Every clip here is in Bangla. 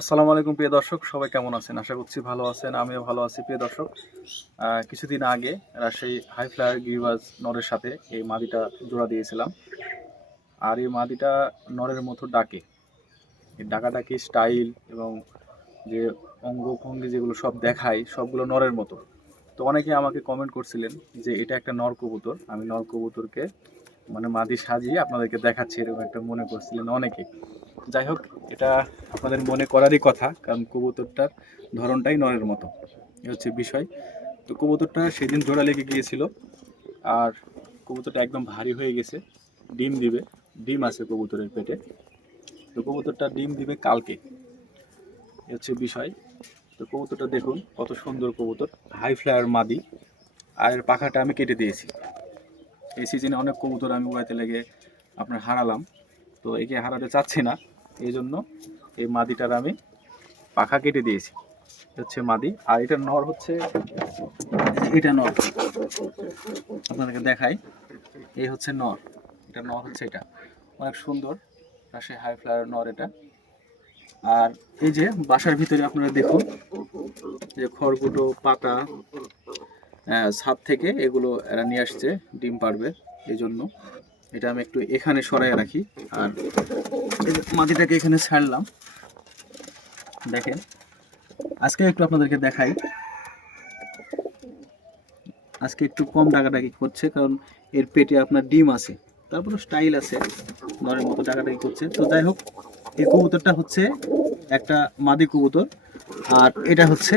আসসালামু আলাইকুম প্রিয় দর্শক, সবাই কেমন আছেন? আশা করছি ভালো আছেন, আমিও ভালো আছি প্রিয় দর্শক। কিছুদিন আগে রাজশাহী হাই ফ্লায়ার গিরিবাজ নরের সাথে এই মাদিটা জোড়া দিয়েছিলাম। আর এই মাদিটা নরের মতো ডাকে। এই ডাকাডাকি স্টাইল এবং যে অঙ্গভঙ্গি যেগুলো সব দেখায়, সবগুলো নরের মতো। তো অনেকে আমাকে কমেন্ট করছিলেন যে এটা একটা নর কবুতর। আমি নর কবুতরকে মানে মাদি সাজিয়ে আপনাদেরকে দেখাচ্ছি, এরকম একটা মনে করছিলেন অনেকে। যাই হোক, এটা আপনাদের মনে করারই কথা, কারণ কবুতরটার ধরনটাই নরের মতো। এ হচ্ছে বিষয়। তো কবুতরটা সেদিন জোড়া লেগে গিয়েছিল, আর কবুতরটা একদম ভারী হয়ে গেছে। ডিম দিবে, ডিম আছে কবুতরের পেটে। তো কবুতরটা ডিম দিবে কালকে। এ হচ্ছে বিষয়। তো কবুতরটা দেখুন, কত সুন্দর কবুতর। হাই ফ্লায়ার মাদি, আর পাখাটা আমি কেটে দিয়েছি। এই সিজনে অনেক কবুতর আমি উড়াইতে লেগে আপনার হারালাম। তো একে হারাতে চাচ্ছি না, এই জন্য এই মাদিটার আমি পাখা কেটে দিয়েছি। হচ্ছে মাদি, আর এটা নর হচ্ছে এটা নর। আপনাদেরকে দেখাই, এই হচ্ছে নর, এটা নর হচ্ছে এটা। অনেক সুন্দর রাশি হাই ফ্লায়ার নর এটা। আর এই যে বাসার ভিতরে আপনারা দেখুন, যে খড়গুটো পাতা ছাদ থেকে এগুলো এরা নিয়ে আসছে, ডিম পারবে এই জন্য। এটা আমি একটু এখানে সরাই রাখি। আর মাটিটাকে এখানে ছাড়লাম। দেখেন, আজকে একটু আপনাদেরকে দেখাই। আজকে একটু কম ডাকাডাকি করছে, কারণ এর পেটে আপনার ডিম আছে তারপরে স্টাইল আছে, নরের মতো ডাকাডাকি করছে। তো যাই হোক, এই কবুতরটা হচ্ছে একটা মাদি কবুতর, আর এটা হচ্ছে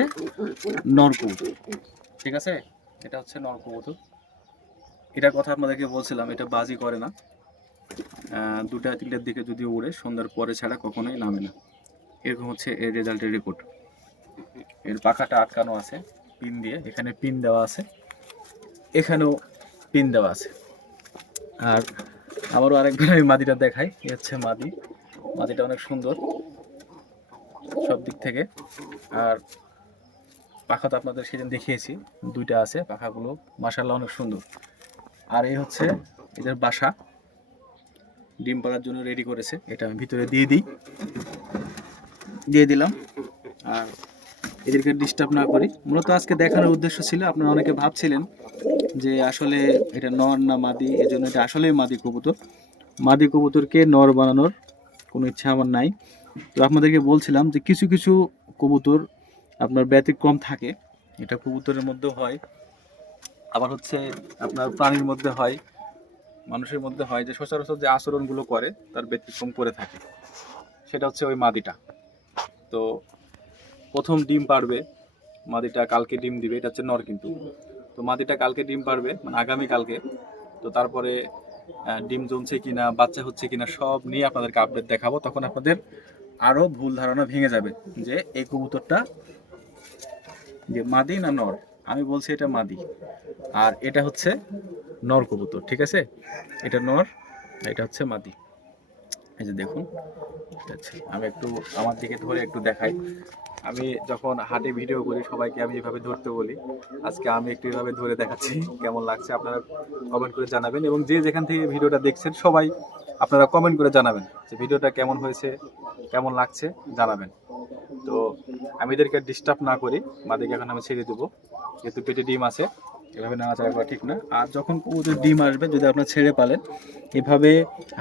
নর কবুতর। ঠিক আছে? এটা হচ্ছে নর কবুতর। এটার কথা আপনাদেরকে বলছিলাম, এটা বাজি করে না। দুটা তিনটার দিকে যদি উড়ে সন্ধ্যার পরে ছাড়া কখনোই নামে না। এরকম হচ্ছে এর রেজাল্টের রিপোর্ট এর পাখাটা আটকানো আছে, পিন দিয়ে। এখানে পিন দেওয়া আছে। এখানেও পিন দেওয়া আছে। আর আবারও আরেকবার আমি মাদিটা দেখাই। এ হচ্ছে মাদি। মাদিটা অনেক সুন্দর, সব দিক থেকে। আর পাখা তো আপনাদের সেদিন দেখিয়েছি। দুইটা আছে, পাখাগুলো। মাসাল্লাহ অনেক সুন্দর। আর এই হচ্ছে এদের বাসা। ডিম পাড়ার জন্য রেডি করেছে। এটা আমি ভিতরে দিয়ে দিই। দিয়ে দিলাম। আর এদেরকে ডিস্টার্ব না করি। মূলত আজকে দেখানোর উদ্দেশ্য ছিল, আপনারা অনেকে ভাবছিলেন যে আসলে এটা নর না মাদি এই জন্য এটা আসলেই মাদি কবুতর। মাদি কবুতরকে নর বানানোর কোনো ইচ্ছা আমার নাই। তো আপনাদেরকে বলছিলাম যে কিছু কিছু কবুতর আপনার ব্যতিক্রম থাকে। এটা কবুতরের মধ্যে হয়। আবার হচ্ছে আপনার প্রাণীর মধ্যে হয়, মানুষের মধ্যে হয় যে সচরাচর যে আচরণগুলো করে তার ব্যতিক্রম করে থাকে। সেটা হচ্ছে ওই মাদিটা। তো প্রথম ডিম পারবে, মাদিটা কালকে ডিম দিবে, এটা হচ্ছে নর কিন্তু। তো মাদিটা কালকে ডিম পারবে মানে আগামী কালকে। তো তারপরে ডিম জমছে কিনা, বাচ্চা হচ্ছে কিনা, সব নিয়ে আপনাদেরকে আপডেট দেখাবো। তখন আপনাদের আরও ভুল ধারণা ভেঙে যাবে যে এই কবুতরটা যে মাদি না নর। আমি বলছি এটা মাদি। আর এটা হচ্ছে নর কবুতর, ঠিক আছে? এটা নর এটা হচ্ছে মাদি। এই যে দেখুন আমি একটু আমার দিকে ধরে একটু দেখাই। আমি যখন হাটে ভিডিও করি, সবাইকে আমি এভাবে ধরতে বলি। আজকে আমি একটু এভাবে ধরে দেখাচ্ছি, কেমন লাগছে আপনারা কমেন্ট করে জানাবেন এবং যে যেখান থেকে ভিডিওটা দেখছেন, সবাই আপনারা কমেন্ট করে জানাবেন যে ভিডিওটা কেমন হয়েছে, কেমন লাগছে, জানাবেন। তো আমি এদেরকে ডিস্টার্ব না করি মাদেরকে এখন আমি ছেড়ে দেবো। যেহেতু পেটে ডিম আছে, এভাবে নাড়াচাড়া করা ঠিক না। আর যখন ওদের ডিম আসবে, যদি আপনার ছেড়ে পালেন, এভাবে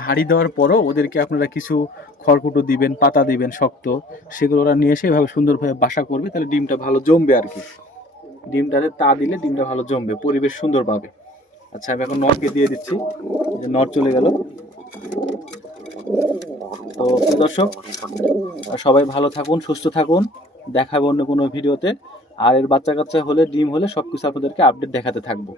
হাঁড়ি দেওয়ার পরও ওদেরকে আপনারা কিছু খড়কুটো দিবেন, পাতা দিবেন শক্ত, সেগুলো ওরা নিয়ে এসে এভাবে সুন্দরভাবে বাসা করবে, তাহলে ডিমটা ভালো জমবে আর কি। ডিমটাতে তা দিলে ডিমটা ভালো জমবে, পরিবেশ সুন্দর পাবে। আচ্ছা আমি এখন নরকে দিয়ে দিচ্ছি যে নর চলে গেল। তো দর্শক, সবাই ভালো থাকুন, সুস্থ থাকুন, দেখাবো অন্য কোনো ভিডিওতে। আর এর বাচ্চা কাচ্চা হলে ডিম হলে সবকিছু আপনাদেরকে আপডেট দেখাতে থাকব।